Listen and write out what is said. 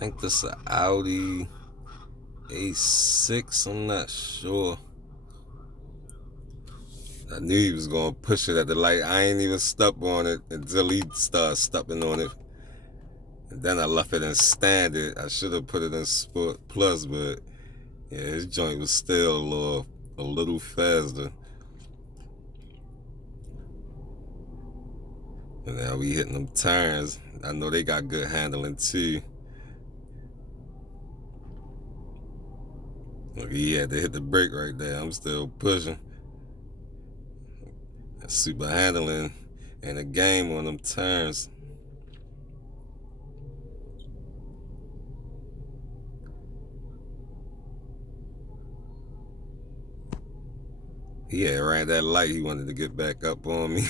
think this is an Audi A6, I'm not sure. I knew he was gonna push it at the light. I ain't even stepped on it until he started stepping on it. And then I left it in standard. I should have put it in Sport Plus, but yeah, his joint was still a little faster. And now we hitting them turns. I know they got good handling too. Look, he had to hit the brake right there. I'm still pushing. That's super handling and a game on them turns. He had ran that light. He wanted to get back up on me.